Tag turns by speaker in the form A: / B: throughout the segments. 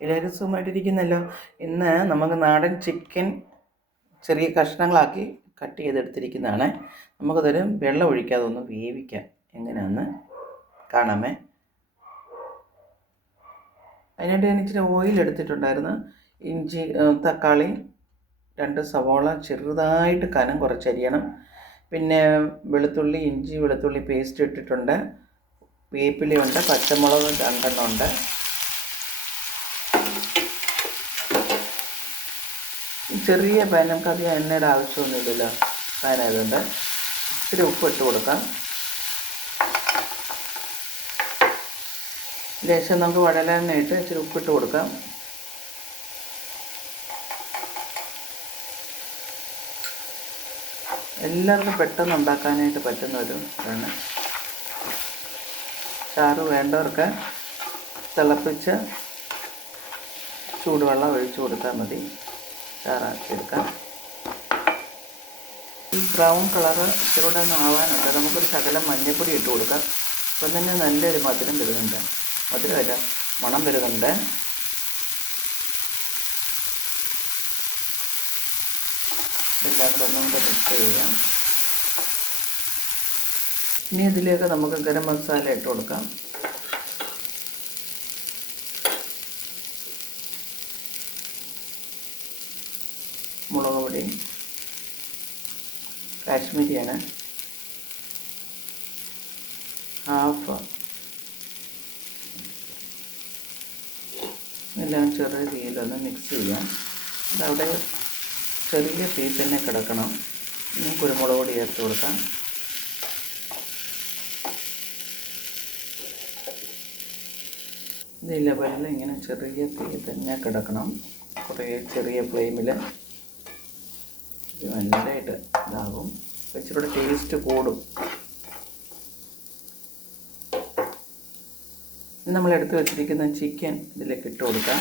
A: എല്ലാവരും സുഖമായിട്ടിരിക്കുന്നല്ലോ. ഇന്ന് നമുക്ക് നാടൻ ചിക്കൻ ചെറിയ കഷ്ണങ്ങളാക്കി കട്ട് ചെയ്തെടുത്തിരിക്കുന്നതാണ്. നമുക്കതൊരു വെള്ളം ഒഴിക്കാതെ ഒന്ന് വേവിക്കാം. എങ്ങനെയാണെന്ന് കാണാമേ. അതിനായിട്ട് ഞാൻ ഇച്ചിരി ഓയിൽ എടുത്തിട്ടുണ്ടായിരുന്നു. ഇഞ്ചി തക്കാളി രണ്ട് സവോള ചെറുതായിട്ട് കനം കുറച്ചരിയണം. പിന്നെ വെളുത്തുള്ളി ഇഞ്ചി വെളുത്തുള്ളി പേസ്റ്റ് ഇട്ടിട്ടുണ്ട്. വേപ്പിലയുണ്ട് പച്ചമുളക് രണ്ടെണ്ണം ഉണ്ട്. ചെറിയ പാൻ നമുക്ക് അധികം എണ്ണയുടെ ആവശ്യമൊന്നുമില്ലല്ലോ. പാനായതുകൊണ്ട് ഇച്ചിരി ഉപ്പ് ഇട്ട് കൊടുക്കാം. ലേശം നമുക്ക് വടലെണ്ണ ഇട്ട് ഇച്ചിരി ഉപ്പിട്ട് കൊടുക്കാം. എല്ലാവർക്കും പെട്ടെന്ന് ഉണ്ടാക്കാനായിട്ട് പറ്റുന്ന ഒരു ഇതാണ്. ചാറ് വേണ്ടവർക്ക് തിളപ്പിച്ച് ചൂടുവെള്ളം ഒഴിച്ചു കൊടുത്താൽ മതി. എടുക്കാം ഈ ബ്രൗൺ കളറ് ഇച്ചിരൂടെ ഒന്ന് ആവാനുണ്ട്. നമുക്കൊരു ശകലം മഞ്ഞൾപ്പൊടി ഇട്ട് കൊടുക്കാം. അപ്പം തന്നെ നല്ലൊരു മധുരം വരുന്നുണ്ട്. മധുരമല്ല മണം വരുന്നുണ്ട്. എല്ലാം കൂടെ ഒന്നുകൂടെ മിക്സ് ചെയ്യാം. ഇനി ഇതിലേക്ക് നമുക്ക് ഗരം മസാല ഇട്ട് കൊടുക്കാം. മുളക് പൊടി കാശ്മീരിയാണ്. ഹാഫ് എല്ലാം ചെറിയ രീതിയിലൊന്ന് മിക്സ് ചെയ്യാം. അതവിടെ ചെറിയ തീ തന്നെ കിടക്കണം. ഇനി കുരുമുളക് പൊടി ചേർത്ത് കൊടുക്കാം. ഇത് ലെവലിൽ ഇങ്ങനെ ചെറിയ തീ തന്നെ കിടക്കണം. കുറേ ചെറിയ ഫ്ലെയിമിൽ നല്ലതായിട്ട് ഇതാകും. ഇച്ചിരി ടേസ്റ്റ് കൂടും. നമ്മൾ എടുത്ത് വെച്ചിരിക്കുന്ന ചിക്കൻ ഇതിലേക്ക് ഇട്ട് കൊടുക്കാം.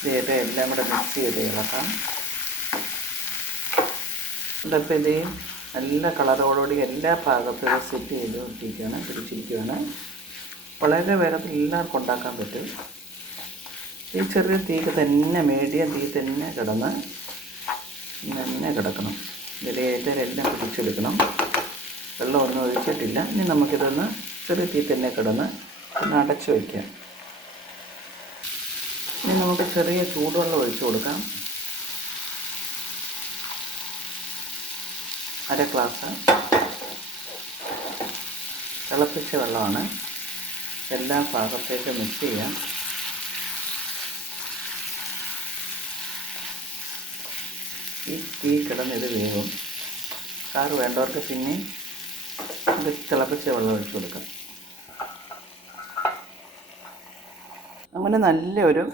A: ഇതേത് എല്ലാം കൂടെ മിക്സ് ചെയ്ത് ഇളക്കാം. ഇതപ്പോൾ ഇത് നല്ല കളറോടുകൂടി എല്ലാ ഭാഗത്തും സെറ്റ് ചെയ്ത് ഇട്ടിരിക്കുകയാണ് പിടിച്ചിരിക്കുകയാണ്. വളരെ വേഗത്തിൽ എല്ലാവർക്കും ഉണ്ടാക്കാൻ പറ്റും. ഈ ചെറിയ തീക്ക് തന്നെ മീഡിയം തീ തന്നെ കിടന്ന് തന്നെ കിടക്കണം. ഇതിലേതെല്ലാം പിടിച്ചെടുക്കണം. വെള്ളമൊന്നും ഒഴിച്ചിട്ടില്ല. ഇനി നമുക്കിതൊന്ന് ചെറിയ തീ തന്നെ കിടന്ന് ഒന്ന് അടച്ചു വയ്ക്കാം ഇനി നമുക്ക് ചെറിയ ചൂടുവെള്ളം ഒഴിച്ചു കൊടുക്കാം. അര ഗ്ലാസ് തിളപ്പിച്ച വെള്ളമാണ്. എല്ലാ ഭാഗത്തേക്കും മിക്സ് ചെയ്യാം. ഈ തീ ഇത് വേവും കാറ് വേണ്ടവർക്ക് പിന്നെ ഇത് തിളപ്പിച്ച വെള്ളം ഒഴിച്ചു കൊടുക്കാം. അങ്ങനെ നല്ലൊരു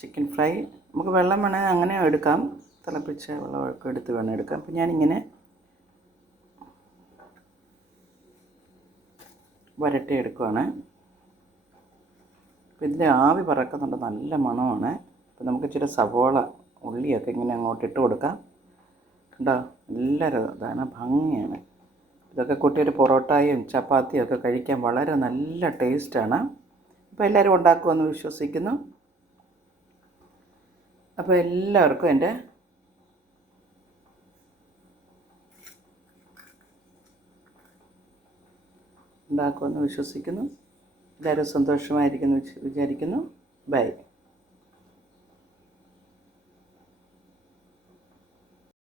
A: ചിക്കൻ ഫ്രൈ നമുക്ക് വെള്ളം വേണമെങ്കിൽ അങ്ങനെ എടുക്കാം. തിളപ്പിച്ച വെള്ളമൊക്കെ എടുത്ത് വേണം എടുക്കാം. അപ്പം ഞാനിങ്ങനെ വരട്ടി എടുക്കുവാണ്. അപ്പം ഇതിന്റെ ആവി പറക്കുന്നുണ്ട്. നല്ല മണമാണ്. അപ്പം നമുക്ക് ഇച്ചിരി സവോള ഉള്ളിയൊക്കെ ഇങ്ങനെ അങ്ങോട്ട് ഇട്ട് കൊടുക്കാം. കണ്ടോ? നല്ല ഇതാണ് ഭംഗിയാണ്. ഇതൊക്കെ കൂട്ടിയൊരു പൊറോട്ടയും ചപ്പാത്തിയും ഒക്കെ കഴിക്കാൻ വളരെ നല്ല ടേസ്റ്റാണ്. അപ്പോൾ എല്ലാവരും ഉണ്ടാക്കുമെന്ന് വിശ്വസിക്കുന്നു. അപ്പോൾ എല്ലാവർക്കും എന്റെ ഉണ്ടാക്കുമെന്ന് വിശ്വസിക്കുന്നു. എല്ലാവരും സന്തോഷമായിരിക്കുന്നു വിചാരിക്കുന്നു. ബൈ.